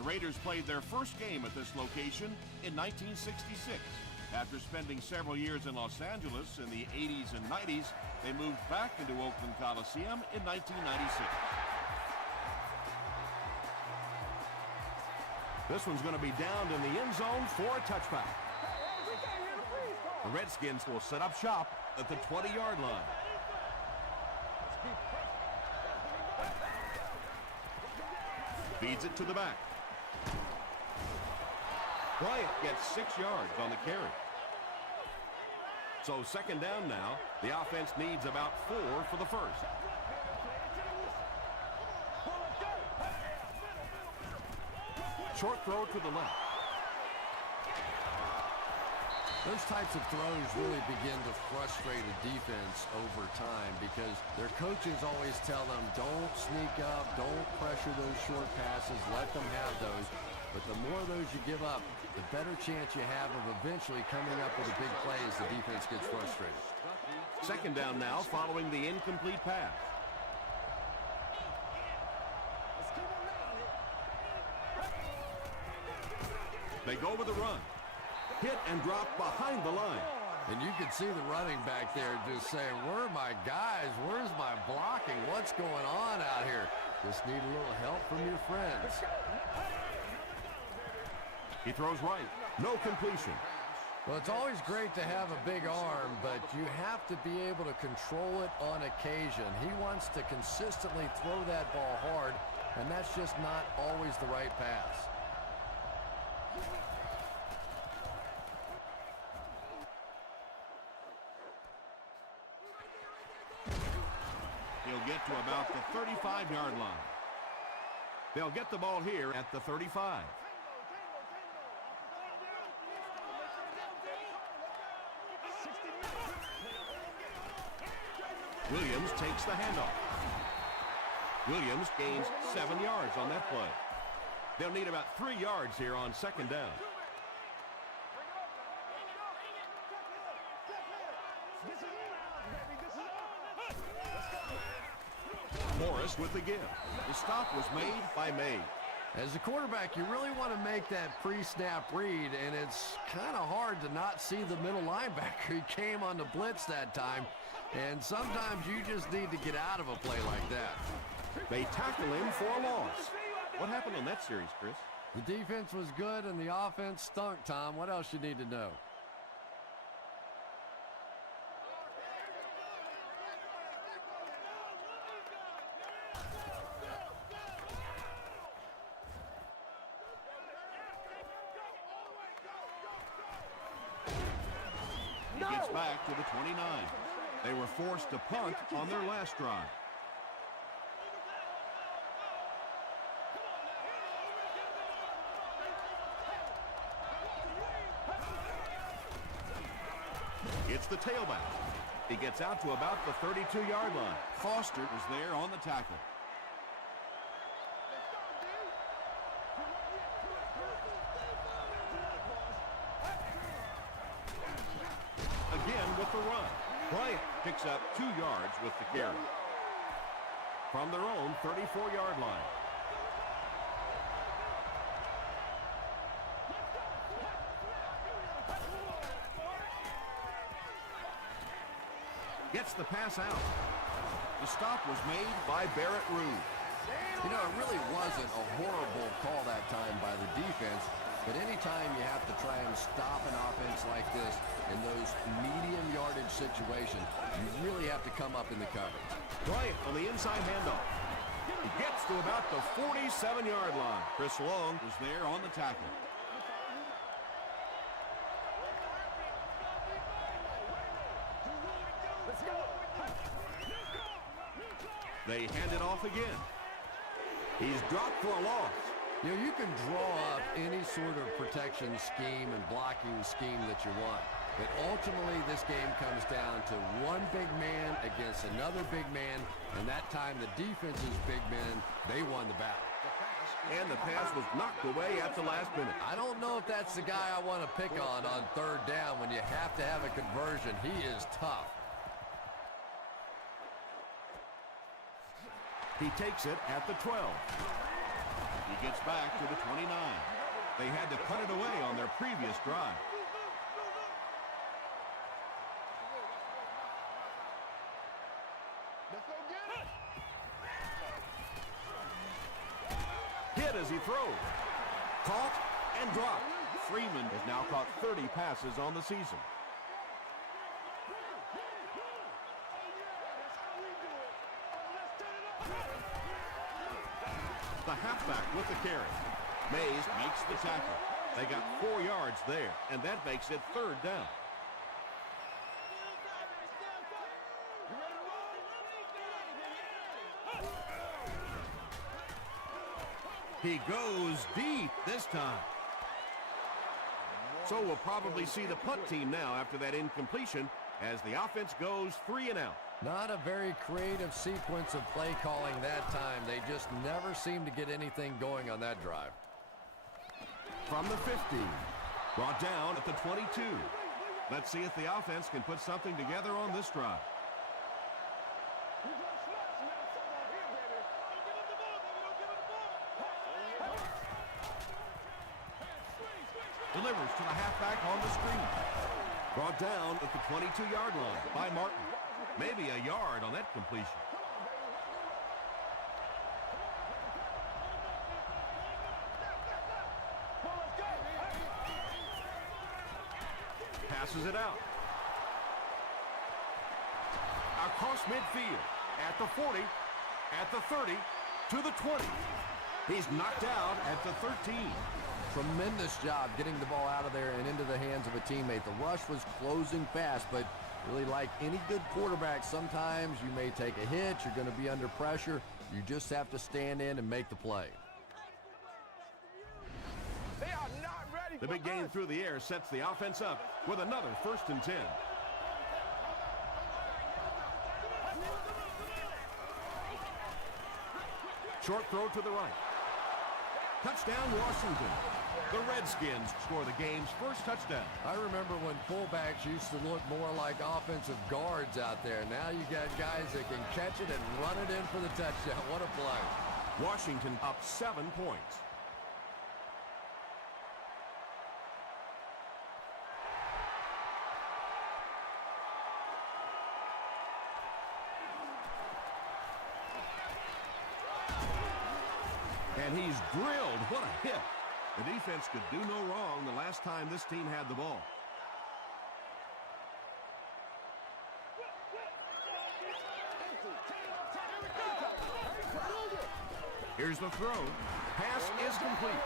The Raiders played their first game at this location in 1966. After spending several years in Los Angeles in the 80s and 90s, they moved back into Oakland Coliseum in 1996. This one's going to be downed in the end zone for a touchback. The Redskins will set up shop at the 20-yard line. Feeds it to the back. Bryant gets 6 yards on the carry. So second down now. The offense needs about 4 for the first. Short throw to the left. Those types of throws really begin to frustrate a defense over time because their coaches always tell them, don't sneak up, don't pressure those short passes, let them have those. But the more of those you give up, the better chance you have of eventually coming up with a big play as the defense gets frustrated. Second down now following the incomplete pass. They go with the run. Hit and drop behind the line. And you can see the running back there just saying, where are my guys? Where's my blocking? What's going on out here? Just need a little help from your friends. He throws right. No completion. Well, it's always great to have a big arm, but you have to be able to control it on occasion. He wants to consistently throw that ball hard, and that's just not always the right pass. He'll get to about the 35-yard line. They'll get the ball here at the 35. Williams takes the handoff. Williams gains 7 yards on that play. They'll need about 3 yards here on second down. Morris with the give. The stop was made by May. As a quarterback, you really want to make that pre-snap read, and it's kind of hard to not see the middle linebacker. He came on the blitz that time, and sometimes you just need to get out of a play like that. They tackle him for a loss. What happened on that series, Chris? The defense was good, and the offense stunk, Tom. What else you need to know? Back to the 29. They were forced to punt on their last drive. It's the tailback. He gets out to about the 32-yard line. Foster was there on the tackle. Again with the run. Bryant picks up 2 yards with the carry. From their own 34-yard line. Gets the pass out. The stop was made by Barrett Ruud. You know, it really wasn't a horrible call that time by the defense, but anytime you have to try and stop an offense like this in those medium yardage situations, you really have to come up in the coverage. Bryant on the inside handoff. He gets to about the 47-yard line. Chris Long was there on the tackle. They hand it off again. He's dropped for a loss. You know, you can draw up any sort of protection scheme and blocking scheme that you want. But ultimately, this game comes down to one big man against another big man. And that time, the defense's big men, they won the battle. And the pass was knocked away at the last minute. I don't know if that's the guy I want to pick on third down when you have to have a conversion. He is tough. He takes it at the 12. He gets back to the 29. They had to cut it away on their previous drive. Hit as he throws. Caught and dropped. Freeman has now caught 30 passes on the season. The halfback with the carry. Mays makes the tackle. They got 4 yards there, and that makes it 3rd down. He goes deep this time. So we'll probably see the punt team now after that incompletion as the offense goes 3 and out. Not a very creative sequence of play calling that time. They just never seem to get anything going on that drive. From the 15, brought down at the 22. Let's see if the offense can put something together on this drive. Delivers to the halfback on the screen. Brought down at the 22-yard line by Martin. Maybe a yard on that completion. Passes it out. Across midfield. At the 40. At the 30. To the 20. He's knocked out at the 13. Tremendous job getting the ball out of there and into the hands of a teammate. The rush was closing fast, but really, like any good quarterback, sometimes you may take a hit. You're going to be under pressure. You just have to stand in and make the play. They are not ready for The big game through the air sets the offense up with another 1st and 10. Short throw to the right. Touchdown, Washington. The Redskins score the game's first touchdown. I remember when fullbacks used to look more like offensive guards out there. Now you got guys that can catch it and run it in for the touchdown. What a play. Washington up 7 points. And he's drilled. What a hit. The defense could do no wrong the last time this team had the ball. Here's the throw. Pass is complete.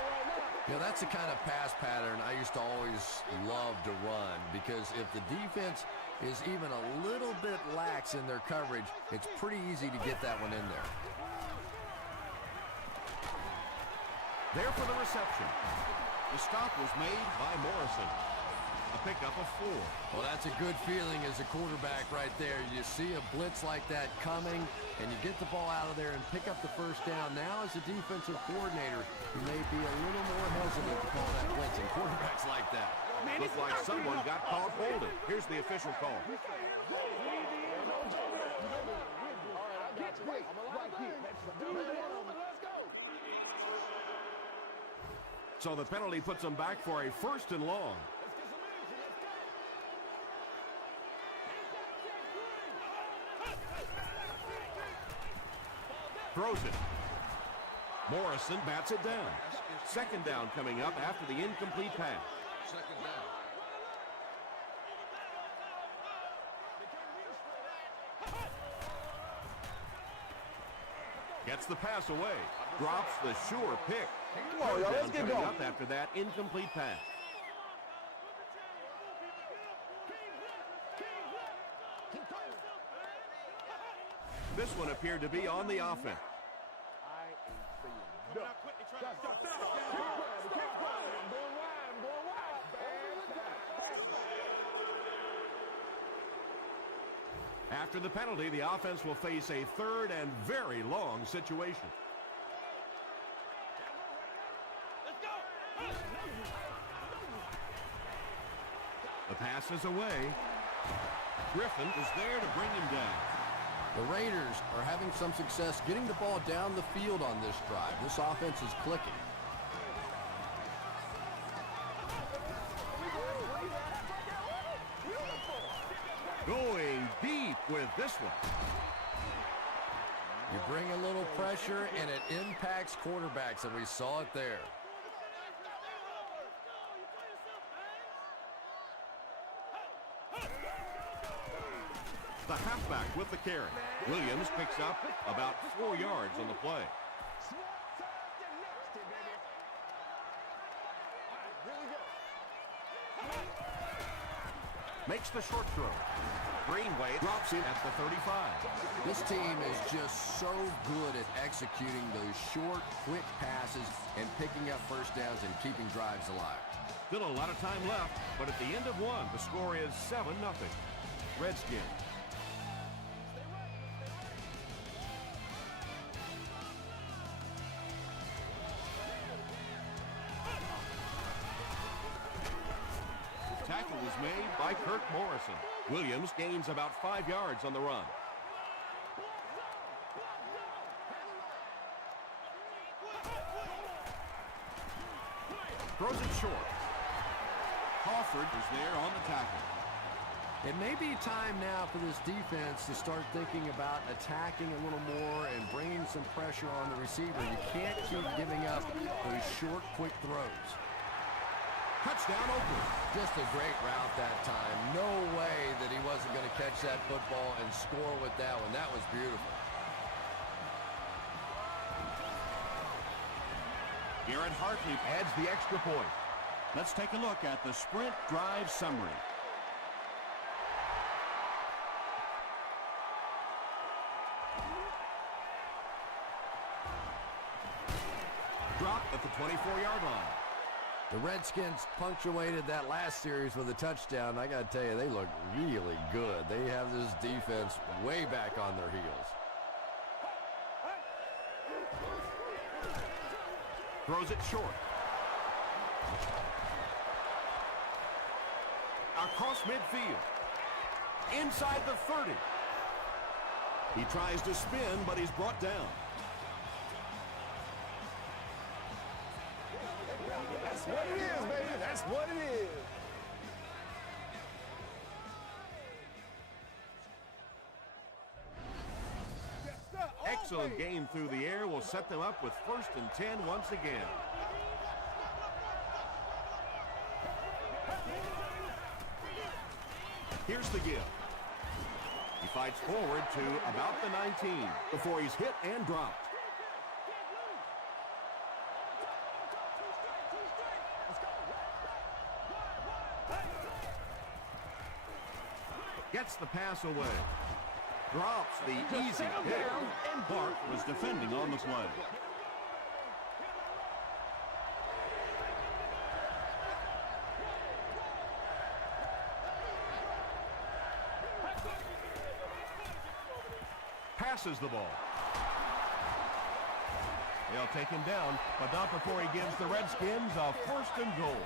You know, that's the kind of pass pattern I used to always love to run, because if the defense is even a little bit lax in their coverage, it's pretty easy to get that one in there. There for the reception. The stop was made by Morrison. A pickup of 4. Well, that's a good feeling as a quarterback right there. You see a blitz like that coming, and you get the ball out of there and pick up the 1st down. Now, as a defensive coordinator, you may be a little more hesitant to call that blitz, and quarterbacks like that. Looks like someone got called holding. Here's the official call. So the penalty puts them back for a 1st and long. Throws it. Morrison bats it down. 2nd down coming up after the incomplete pass. 2nd down. Gets the pass away. Drops the sure pick. Come on, y'all, let's get going. Up after that incomplete pass. This one appeared to be on the offense. After the penalty, the offense will face a 3rd and very long situation. The pass is away. Griffin is there to bring him down. The Raiders are having some success getting the ball down the field on this drive. This offense is clicking. Going deep with this one. You bring a little pressure, and it impacts quarterbacks, and we saw it there. The halfback with the carry. Williams picks up about 4 yards on the play. Makes the short throw. Greenway drops it at the 35. This team is just so good at executing those short, quick passes and picking up first downs and keeping drives alive. Still a lot of time left, but at the end of one, the score is 7-0. Redskins. Tackle was made by Kirk Morrison. Williams gains about 5 yards on the run. Throws it short. Crawford is there on the tackle. It may be time now for this defense to start thinking about attacking a little more and bringing some pressure on the receiver. You can't keep giving up those short, quick throws. Touchdown, Oakland. Just a great route that time. No way that he wasn't going to catch that football and score with that one. That was beautiful. Garrett Hartley adds the extra point. Let's take a look at the sprint drive summary. Dropped at the 24-yard line. The Redskins punctuated that last series with a touchdown. I got to tell you, they look really good. They have this defense way back on their heels. Throws it short. Across midfield. Inside the 30. He tries to spin, but he's brought down. That's what it is, baby. That's what it is. Excellent game through the air will set them up with 1st and 10 once again. Here's the give. He fights forward to about the 19 before he's hit and dropped. Gets the pass away. Drops the easy hit, and Bart was defending on the play. Passes the ball. They'll take him down, but not before he gives the Redskins a 1st and goal.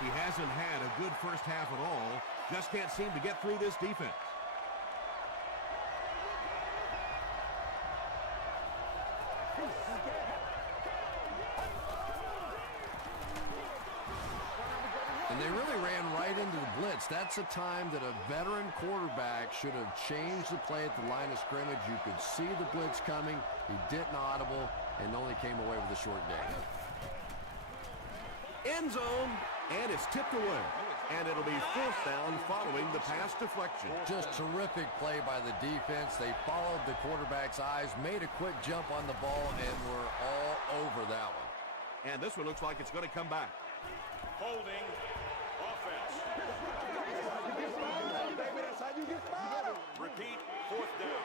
He hasn't had a good first half at all. Just can't seem to get through this defense. And they really ran right into the blitz. That's a time that a veteran quarterback should have changed the play at the line of scrimmage. You could see the blitz coming. He didn't audible and only came away with a short gain. End zone, and it's tipped away. And it'll be 4th down following the pass deflection. Just terrific play by the defense. They followed the quarterback's eyes, made a quick jump on the ball, and were all over that one. And this one looks like it's going to come back. Holding offense. That's how you get fired. Repeat, 4th down.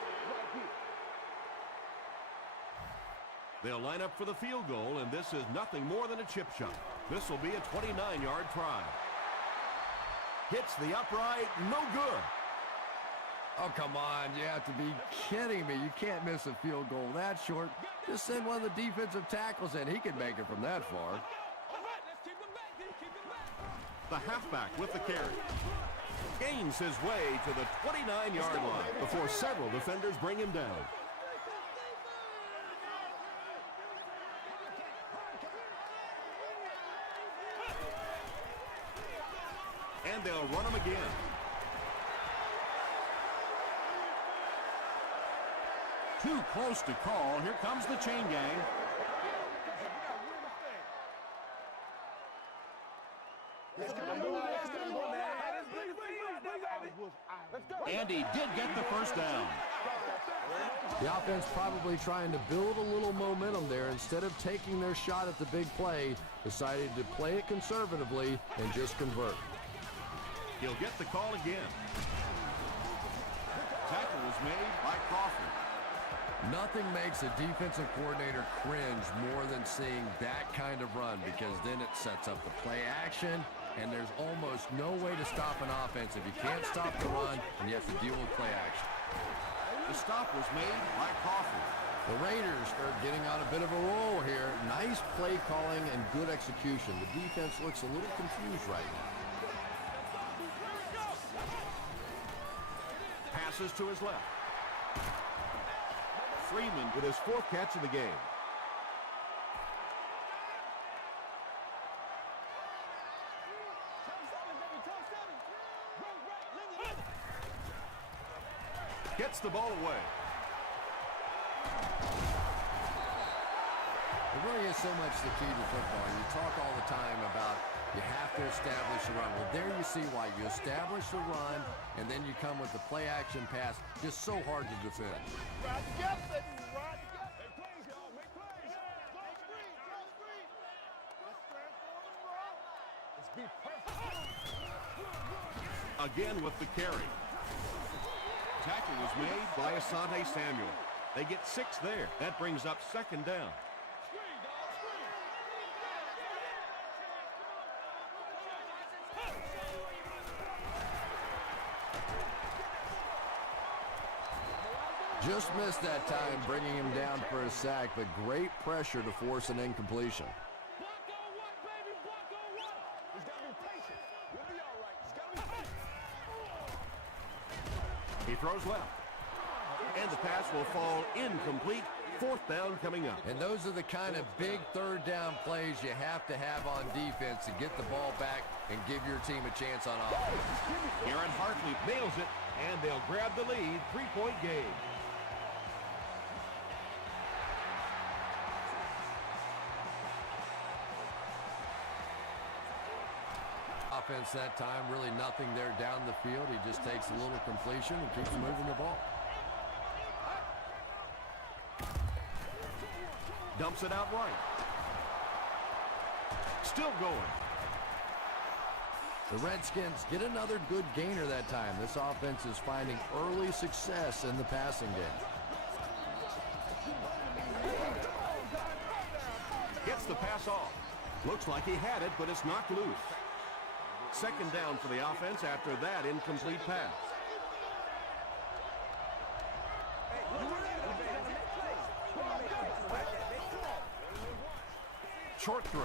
They'll line up for the field goal, and this is nothing more than a chip shot. This will be a 29-yard try. Hits the upright, no good. Oh, come on. You have to be kidding me. You can't miss a field goal that short. Just send one of the defensive tackles in. He can make it from that far. the halfback with the carry. Gains his way to the 29-yard line before several defenders bring him down. And they'll run him again. Too close to call. Here comes the chain gang. And he did get the first down. The offense probably trying to build a little momentum there. Instead of taking their shot at the big play, decided to play it conservatively and just convert. He'll get the call again. Tackle was made by Crawford. Nothing makes a defensive coordinator cringe more than seeing that kind of run, because then it sets up the play action, and there's almost no way to stop an offense if you can't stop the run and you have to deal with play action. The stop was made by Crawford. The Raiders are getting on a bit of a roll here. Nice play calling and good execution. The defense looks a little confused right now. Passes to his left. Freeman with his 4th catch of the game. Gets the ball away. It really is so much the key to football. You talk all the time about you have to establish the run. Well, there you see why. You establish the run, and then you come with the play-action pass. Just so hard to defend. Again with the carry. Tackle was made by Asante Samuel. They get 6 there. That brings up 2nd down. Just missed that time, bringing him down for a sack, but great pressure to force an incompletion. He throws left. And the pass will fall incomplete. 4th down coming up. And those are the kind of big 3rd down plays you have to have on defense to get the ball back and give your team a chance on offense. Aaron Hartley nails it, and they'll grab the lead. 3-point game. Offense that time, really nothing there down the field. He just takes a little completion and keeps moving the ball. Dumps it out right. Still going. The Redskins get another good gainer that time. This offense is finding early success in the passing game. Gets the pass off. Looks like he had it, but it's knocked loose. 2nd down for the offense after that incomplete pass. Short throw.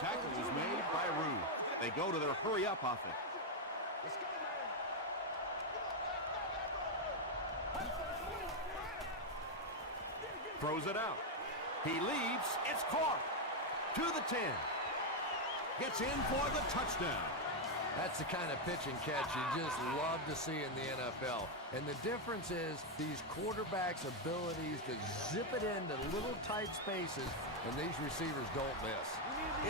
Tackle was made by Rude. They go to their hurry-up offense. Throws it out. He leaps. It's caught. To the 10. Gets in for the touchdown. That's the kind of pitch and catch you just love to see in the NFL. And the difference is these quarterbacks' abilities to zip it into little tight spaces, and these receivers don't miss.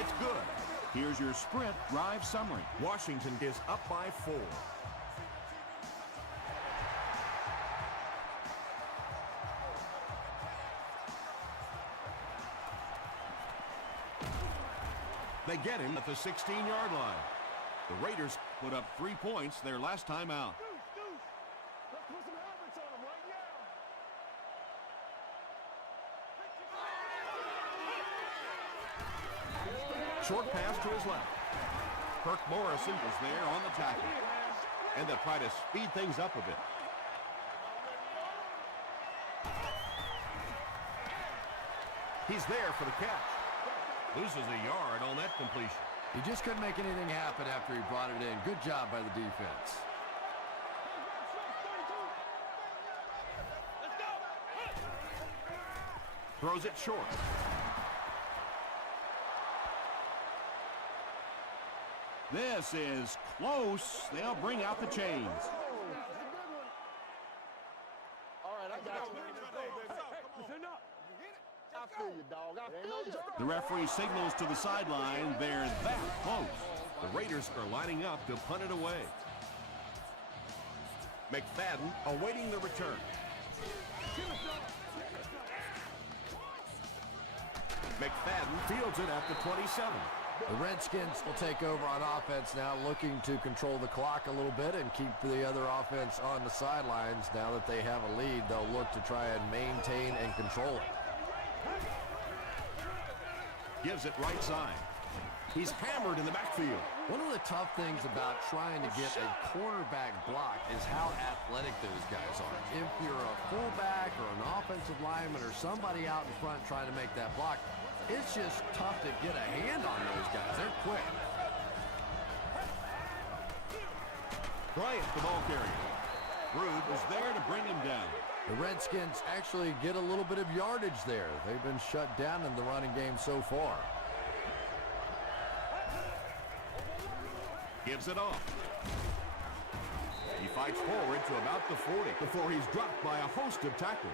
It's good. Here's your sprint drive summary. Washington is up by 4. They get him at the 16-yard line. The Raiders put up 3 points their last time out. Short pass to his left. Kirk Morrison was there on the tackle. And they'll try to speed things up a bit. He's there for the catch. Loses a yard on that completion. He just couldn't make anything happen after he brought it in. Good job by the defense. Throws it short. This is close. They'll bring out the chains. All right, I got you. I feel you, dog. I feel you. The referee signals to the sideline. They're that close. The Raiders are lining up to punt it away. McFadden awaiting the return. McFadden fields it at the 27. The Redskins will take over on offense now, looking to control the clock a little bit and keep the other offense on the sidelines. Now that they have a lead, they'll look to try and maintain and control it. Gives it right side. He's hammered in the backfield. One of the tough things about trying to get a quarterback block is how athletic those guys are. If you're a fullback or an offensive lineman or somebody out in front trying to make that block, it's just tough to get a hand on those guys. They're quick. Bryant, the ball carrier. Rude was there to bring him down. The Redskins actually get a little bit of yardage there. They've been shut down in the running game so far. Gives it off. He fights forward to about the 40 before he's dropped by a host of tackles.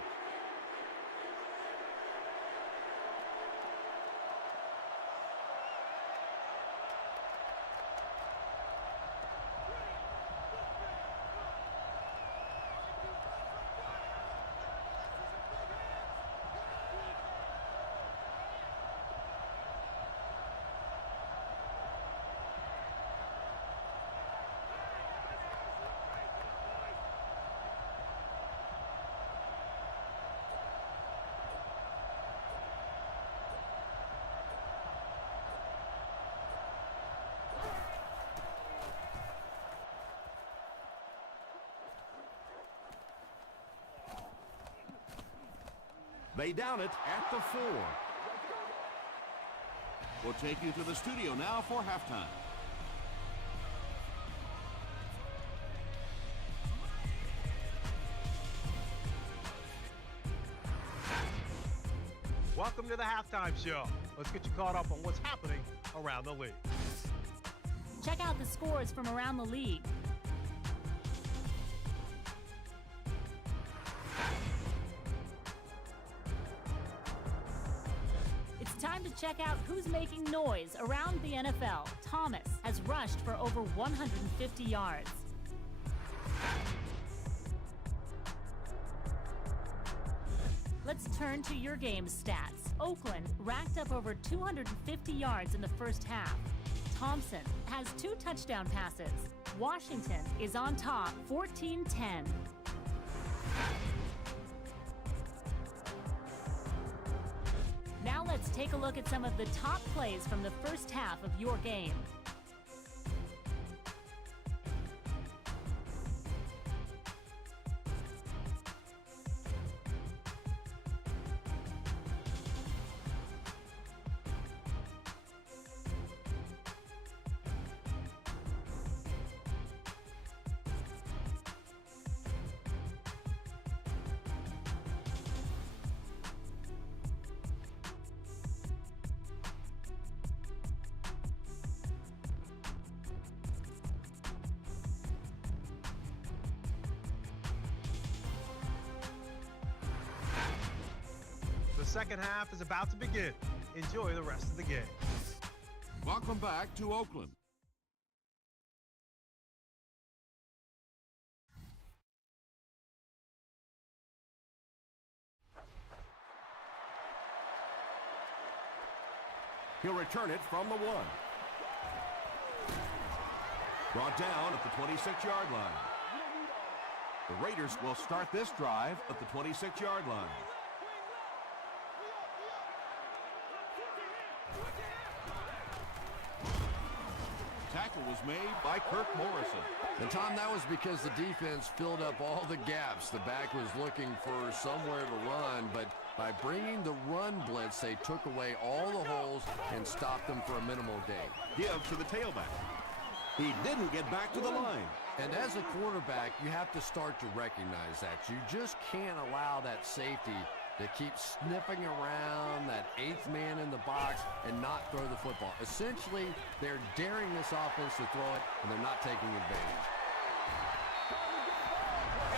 They down it at the 4. We'll take you to the studio now for halftime. Welcome to the halftime show. Let's get you caught up on what's happening around the league. Check out the scores from around the league. Time to check out who's making noise around the NFL. Thomas has rushed for over 150 yards. Let's turn to your game stats. Oakland racked up over 250 yards in the first half. Thompson has 2 touchdown passes. Washington is on top, 14-10. Now let's take a look at some of the top plays from the first half of your game. The second half is about to begin. Enjoy the rest of the game. Welcome back to Oakland. He'll return it from the 1. Brought down at the 26-yard line. The Raiders will start this drive at the 26-yard line. Tackle was made by Kirk Morrison. And Tom, that was because the defense filled up all the gaps. The back was looking for somewhere to run, but By bringing the run blitz, they took away all the holes and stopped them for a minimal gain. Give to the tailback. He didn't get back to the line. And as a quarterback, you have to start to recognize that. You just can't allow that safety to keep sniffing around that eighth man in the box and not throw the football. Essentially, they're daring this offense to throw it, and they're not taking advantage.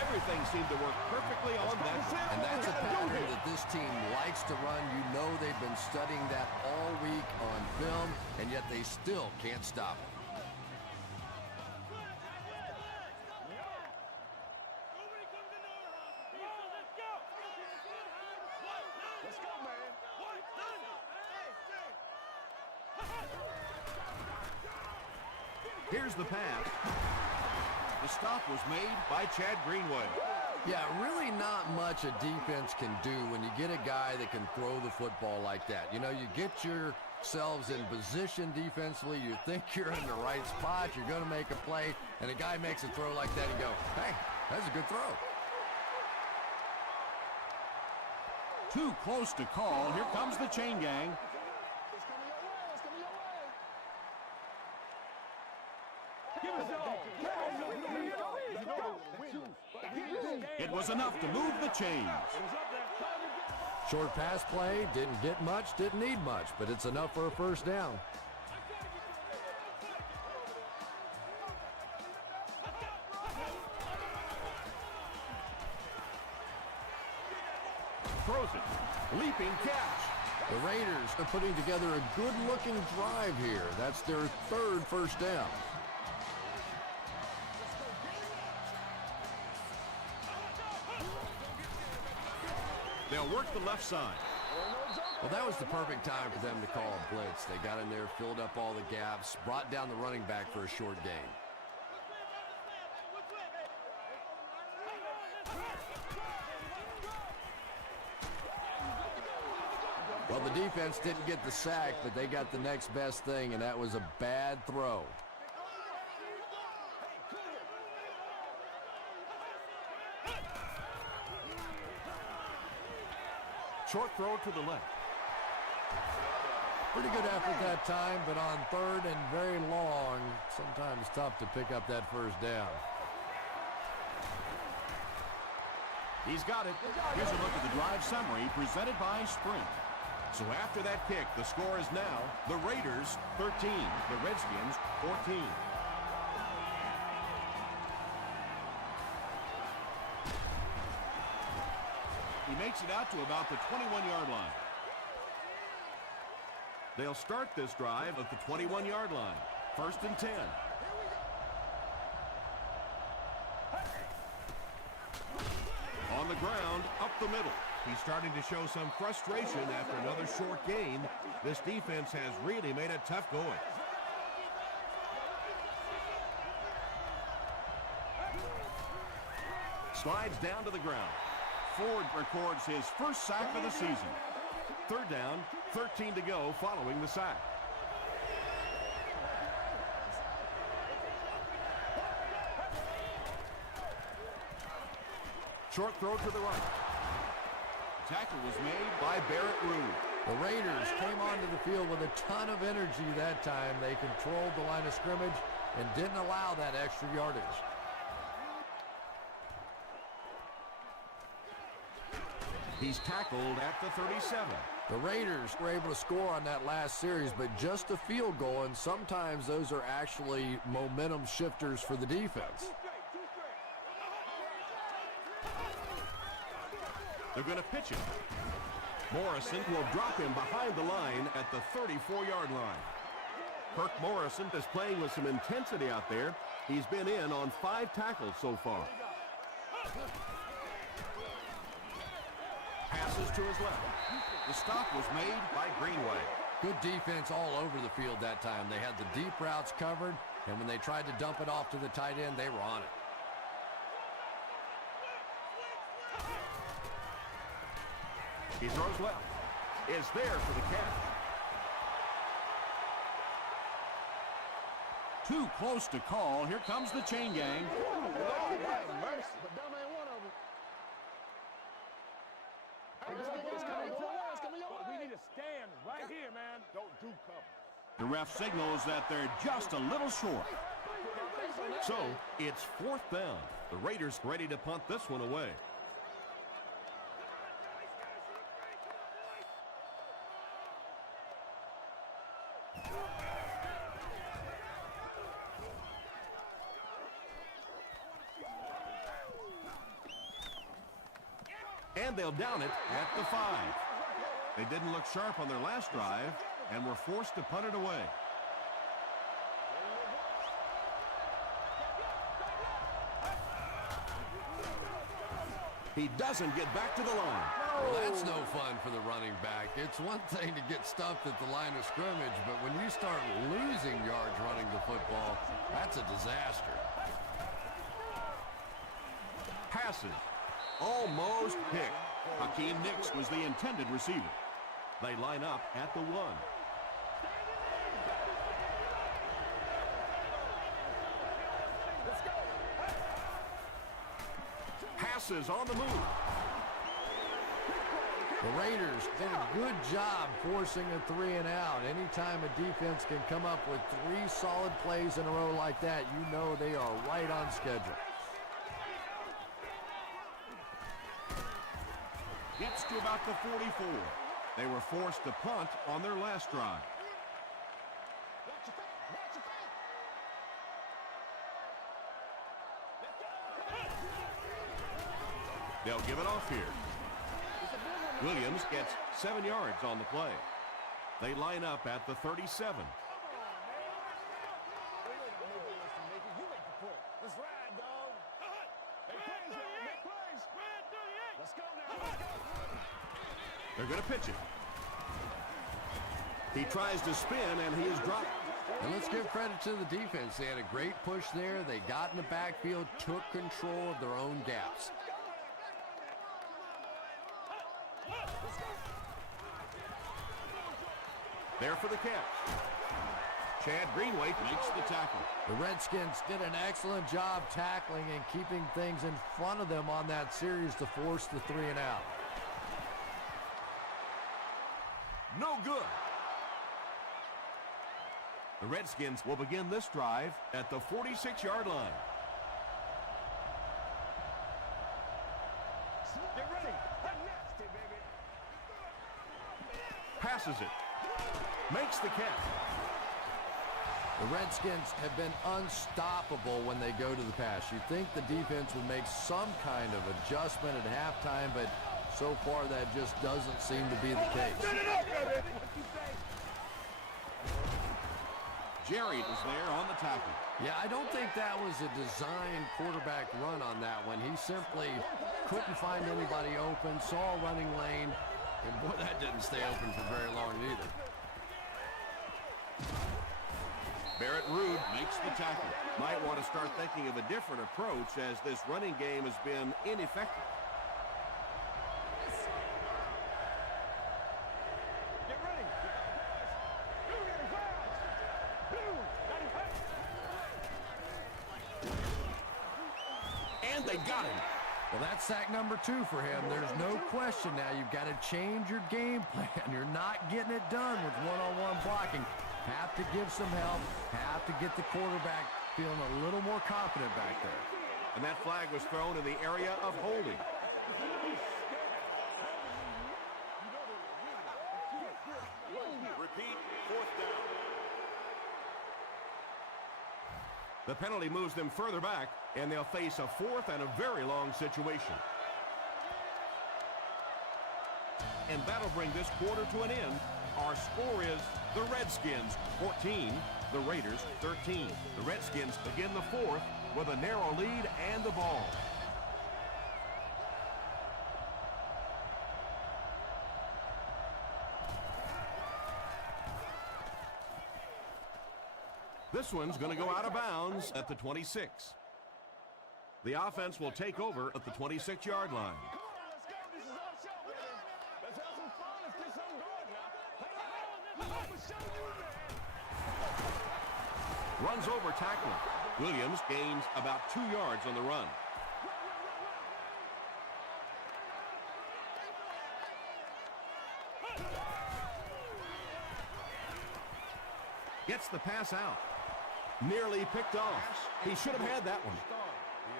Everything seemed to work perfectly on that. And that's a pattern that this team likes to run. You know they've been studying that all week on film, and yet they still can't stop it. Here's the pass. The stop was made by Chad Greenway. Yeah, really not much a defense can do when you get a guy that can throw the football like that. You know, you get yourselves in position defensively, you think you're in the right spot, you're going to make a play, and a guy makes a throw like that and you go, hey, that's a good throw. Too close to call. Here comes the chain gang. It was enough to move the chains. Short pass play, didn't get much, didn't need much, but it's enough for a first down. Throws it. Leaping catch. The Raiders are putting together a good-looking drive here. That's their third first down. They'll work the left side. Well, that was the perfect time for them to call a blitz. They got in there, filled up all the gaps, brought down the running back for a short gain. Well, the defense didn't get the sack, but they got the next best thing, and that was a bad throw. Short throw to the left. Pretty good effort that time, but on third and very long, sometimes tough to pick up that first down. He's got it. Here's a look at the drive summary presented by Sprint. So after that kick, the score is now the Raiders 13, the Redskins 14. He makes it out to about the 21-yard line. They'll start this drive at the 21-yard line. 1st and 10. On the ground, up the middle. He's starting to show some frustration after another short gain. This defense has really made it tough going. Slides down to the ground. Ford records his first sack of the season. 3rd down, 13 to go following the sack. Short throw to the right. Tackle was made by Barrett Ruud. The Raiders came onto the field with a ton of energy that time. They controlled the line of scrimmage and didn't allow that extra yardage. He's tackled at the 37. The Raiders were able to score on that last series, but just a field goal, and sometimes those are actually momentum shifters for the defense. They're going to pitch it. Morrison will drop him behind the line at the 34-yard line. Kirk Morrison is playing with some intensity out there. He's been in on 5 tackles so far. Passes to his left. The stop was made by Greenway. Good defense all over the field that time. They had the deep routes covered, and when they tried to dump it off to the tight end, they were on it. He throws left. Is there for the catch. Too close to call. Here comes the chain gang. Lord have mercy. But dumb ain't one of them. stand right here, man. Don't do cover. The ref signals that they're just a little short. So, it's 4th down. The Raiders ready to punt this one away. And they'll down it at the 5. They didn't look sharp on their last drive and were forced to punt it away. He doesn't get back to the line. Well, that's no fun for the running back. It's one thing to get stuffed at the line of scrimmage, but when you start losing yards running the football, that's a disaster. Passes. Almost picked. Hakeem Nicks was the intended receiver. They line up at the 1. Passes on the move. The Raiders did a good job forcing a 3-and-out. Anytime a defense can come up with 3 solid plays in a row like that, you know they are right on schedule. Gets to about the 44. They were forced to punt on their last drive. They'll give it off here. Williams gets 7 yards on the play. They line up at the 37. Let's ride, dog. Make plays. Let's go now. They're going to pitch it. He tries to spin, and he is dropped. And let's give credit to the defense. They had a great push there. They got in the backfield, took control of their own gaps. There for the catch. Chad Greenway makes the tackle. The Redskins did an excellent job tackling and keeping things in front of them on that series to force the 3-and-out. No good. The Redskins will begin this drive at the 46-yard line. Get ready. Nasty, baby. Passes it. Makes the catch. The Redskins have been unstoppable when they go to the pass. You'd think the defense would make some kind of adjustment at halftime, but so far that just doesn't seem to be the case. Jerry was there on the tackle. Yeah, I don't think that was a designed quarterback run on that one. He simply couldn't find anybody open, saw a running lane, and boy, that didn't stay open for very long either. Barrett Ruud makes the tackle. Might want to start thinking of a different approach as this running game has been ineffective. Get ready. And they got him. Well, that's sack number 2 for him. There's no question now you've got to change your game plan. You're not getting it done with one-on-one blocking. Have to give some help. Have to get the quarterback feeling a little more confident back there. And that flag was thrown in the area of holding. Repeat, 4th down. The penalty moves them further back, and they'll face a 4th and a very long situation. And that'll bring this quarter to an end. Our score is the Redskins 14, the Raiders 13. The Redskins begin the 4th with a narrow lead and the ball. This one's going to go out of bounds at the 26. The offense will take over at the 26-yard line. Runs over tackler. Williams gains about 2 yards on the run. the pass out. Nearly picked off. He should have had that one.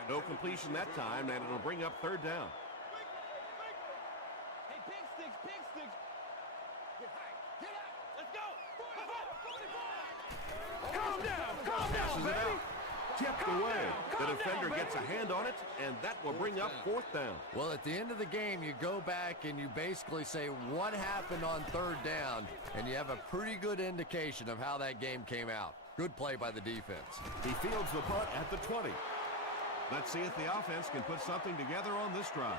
No completion that time, and it'll bring up third down. Hey, pig sticks, pig sticks. Get out. Let's go. Calm down, Passes it baby. out. Tipped away. The defender gets a hand on it, and that will bring up fourth down. Well, at the end of the game, you go back and you basically say what happened on third down, and you have a pretty good indication of how that game came out. Good play by the defense. He fields the punt at the 20. Let's see if the offense can put something together on this drive.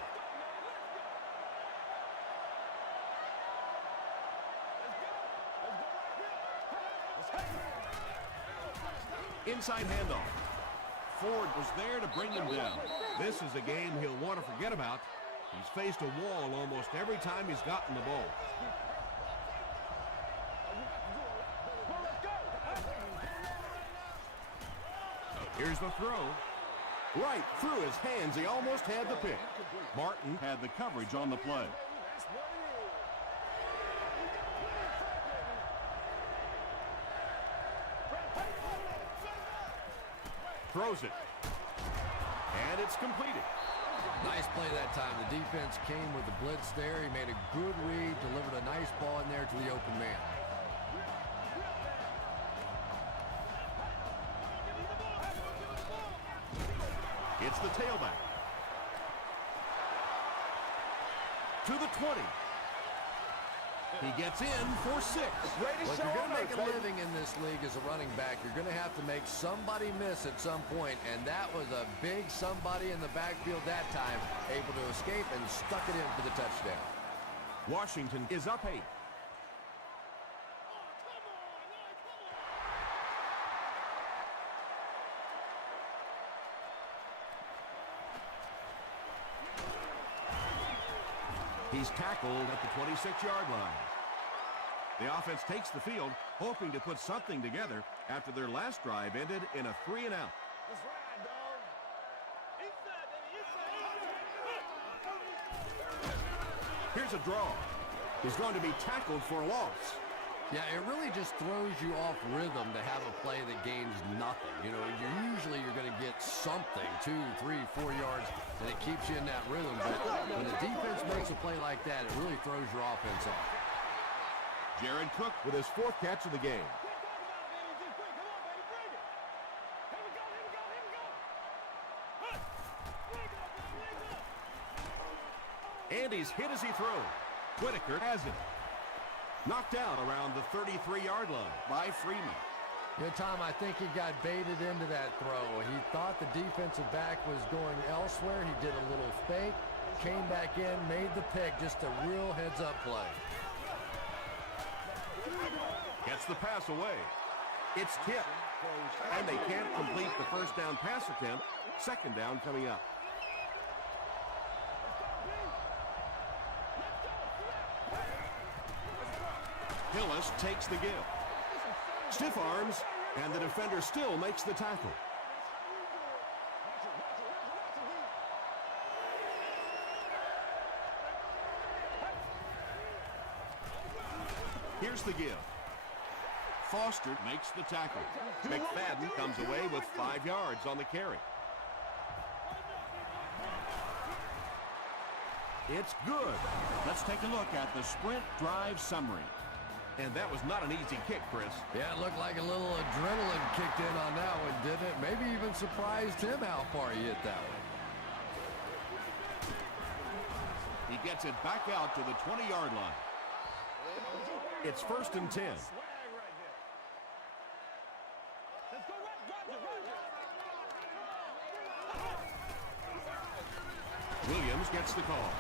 Inside handoff. Ford was there to bring him down. This is a game he'll want to forget about. He's faced a wall almost every time he's gotten the ball. Here's the throw. Right through his hands. He almost had the pick. Martin had the coverage on the play. Throws it. And it's completed. Nice play that time. The defense came with the blitz there. He made a good read, delivered a nice ball in there to the open man. It's the tailback. To the 20. He gets in for 6. Well, if you're going to make a living in this league as a running back, you're going to have to make somebody miss at some point, and that was a big somebody in the backfield that time, able to escape and stuck it in for the touchdown. Washington is up 8. He's tackled at the 26-yard line. The offense takes the field, hoping to put something together after their last drive ended in a 3-and-out. Let's ride, dog. Inside, baby, inside. Here's a draw. He's going to be tackled for a loss. Yeah, it really just throws you off rhythm to have a play that gains nothing. You know, you're going to get something, 2, 3, 4 yards, and it keeps you in that rhythm. But when the defense makes a play like that, it really throws your offense off. Jared Cook with his 4th catch of the game. And he's hit as he throws. Whitaker has it. Knocked out around the 33-yard line by Freeman. Yeah, Tom, I think he got baited into that throw. He thought the defensive back was going elsewhere. He did a little fake, came back in, made the pick. Just a real heads-up play. Gets the pass away. It's tipped. And they can't complete the first down pass attempt. Second down coming up. Hillis takes the give. Stiff arms, and the defender still makes the tackle. Here's the give. Foster makes the tackle. McFadden comes away with 5 yards on the carry. It's good. Let's take a look at the sprint drive summary. And that was not an easy kick, Chris. Yeah, it looked like a little adrenaline kicked in on that one, didn't it? Maybe even surprised him how far he hit that one. He gets it back out to the 20-yard line. It's 1st and 10. Williams gets the call.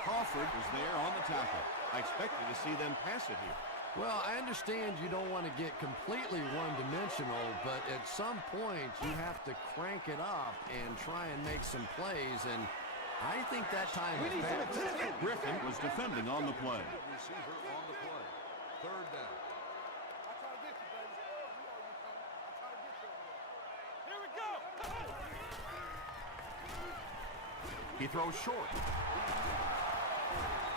Crawford was there on the tackle. I expected to see them pass it here. Well, I understand you don't want to get completely one-dimensional, but at some point you have to crank it up and try and make some plays, and I think that time is passed. Griffin was defending on the play. Receiver on the play. Third down. Here we go. He throws short.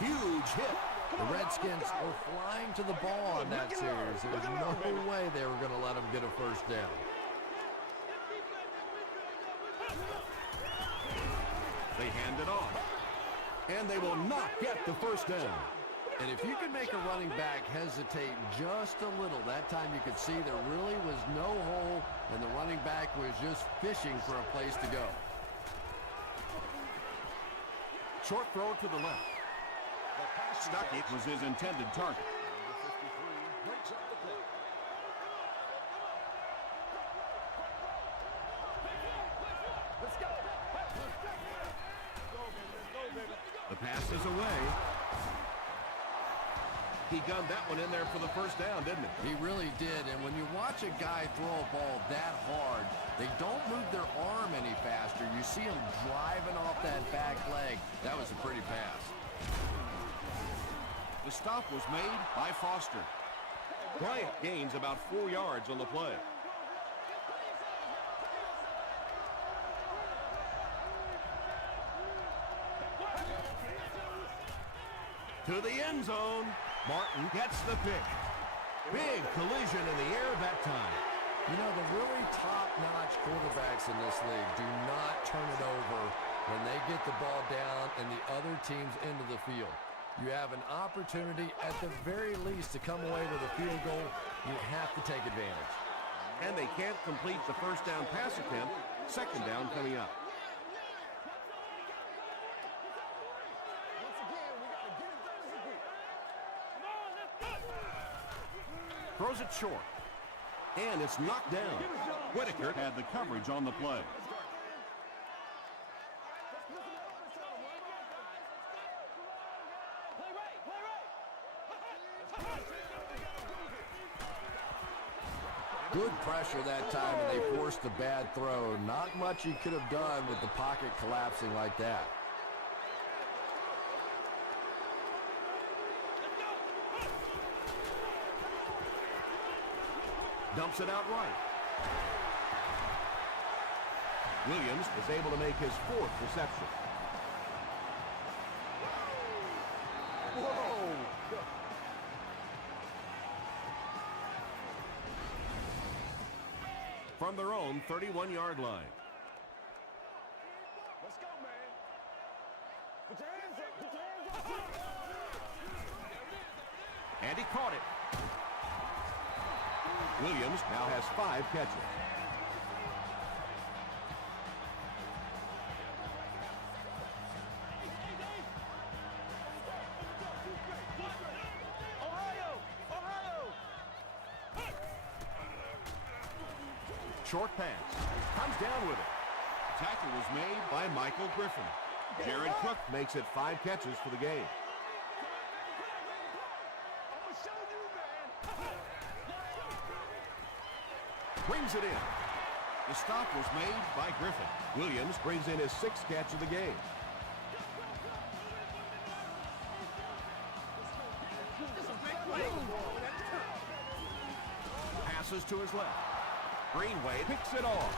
Huge hit. The Redskins were flying to the ball on that series. There was no way they were going to let them get a first down. They hand it off. And they will not get the first down. And if you could make a running back hesitate just a little, that time you could see there really was no hole, and the running back was just fishing for a place to go. Short throw to the left. Stuckey was his intended target. The pass is away. He gunned that one in there for the first down, didn't he? He really did, and when you watch a guy throw a ball that hard, they don't move their arm any faster. You see him driving off that back leg. That was a pretty pass. The stop was made by Foster. Bryant gains about 4 yards on the play. To the end zone. Martin gets the pick. Big collision in the air that time. You know, the really top-notch quarterbacks in this league do not turn it over when they get the ball down and the other team's into the field. You have an opportunity at the very least to come away with a field goal. You have to take advantage. And they can't complete the first down pass attempt. Second down coming up. Throws it short. And it's knocked down. Whitaker had the coverage on the play. Good pressure that time, and they forced a bad throw. Not much he could have done with the pocket collapsing like that. Dumps it out right. Williams is able to make his 4th reception. Whoa! From their own 31-yard line. Let's go, man. Put your hands up. Put your hands up. And he caught it. Williams now has 5 catches. Short pass. Comes down with it. Tackle was made by Michael Griffin. Jared Cook makes it 5 catches for the game. Brings it in. The stop was made by Griffin. Williams brings in his 6th catch of the game. Passes to his left. Greenway picks it off.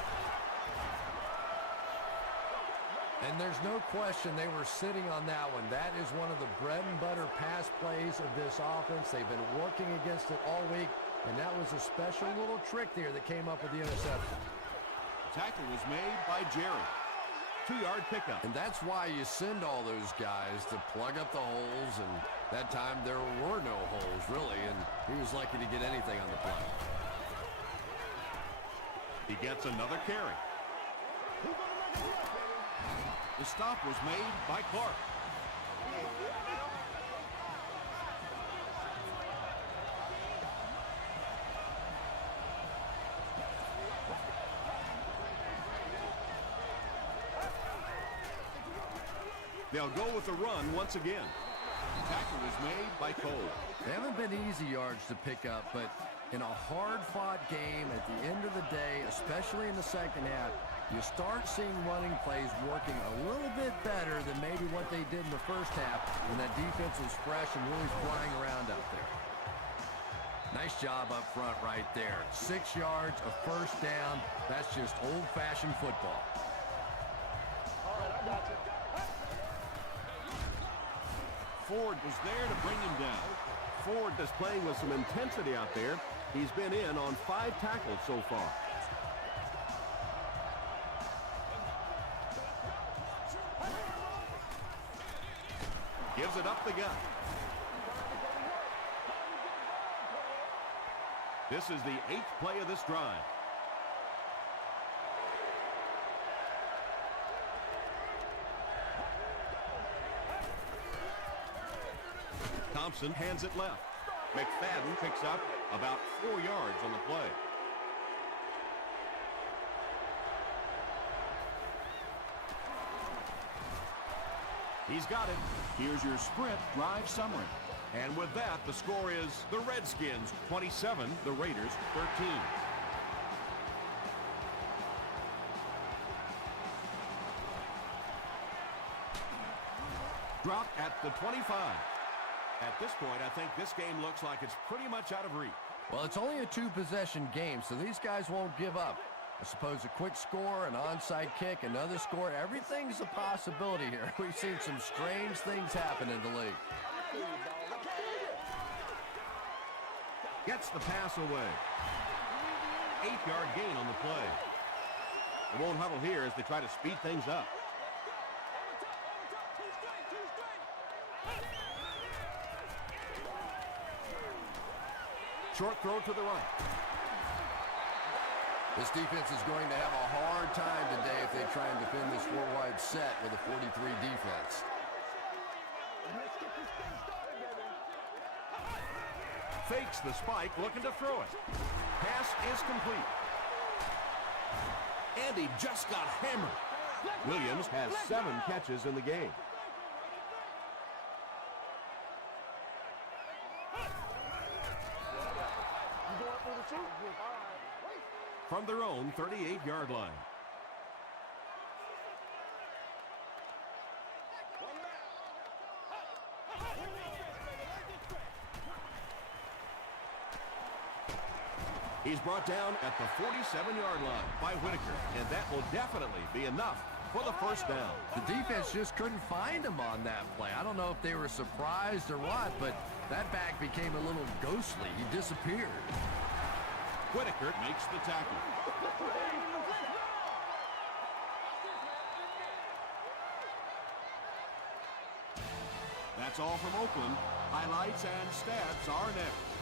And there's no question they were sitting on that one. That is one of the bread and butter pass plays of this offense. They've been working against it all week. And that was a special little trick there that came up with the interception. Tackle was made by Jerry. 2-yard pickup. And that's why you send all those guys to plug up the holes. And that time there were no holes, really. And he was lucky to get anything on the play. He gets another carry. The stop was made by Clark. They'll go with the run once again. Tackle was made by Cole. They haven't been easy yards to pick up, but in a hard-fought game at the end of the day, especially in the second half, you start seeing running plays working a little bit better than maybe what they did in the first half when that defense was fresh and really flying around out there. Nice job up front right there. 6 yards, a first down. That's just old-fashioned football. All right, I got you. Ford was there to bring him down. Ford is playing with some intensity out there. He's been in on 5 tackles so far. Gives it up the gut. This is the 8th play of this drive. Thompson hands it left. McFadden picks up about 4 yards on the play. He's got it. Here's your sprint drive summary. And with that, the score is the Redskins 27, the Raiders 13. Dropped at the 25. At this point, I think this game looks like it's pretty much out of reach. Well, it's only a 2-possession game, so these guys won't give up. I suppose a quick score, an onside kick, another score, everything's a possibility here. We've seen some strange things happen in the league. Gets the pass away. 8-yard gain on the play. They won't huddle here as they try to speed things up. Short throw to the right. This defense is going to have a hard time today if they try and defend this 4-wide set with a 43 defense. Fakes the spike, looking to throw it. Pass is complete. And he just got hammered. Williams has 7 catches in the game. From their own 38-yard line. He's brought down at the 47-yard line by Whitaker, and that will definitely be enough for the first down. The defense just couldn't find him on that play. I don't know if they were surprised or what, but that back became a little ghostly. He disappeared. Whitaker makes the tackle. That's all from Oakland. Highlights and stats are next.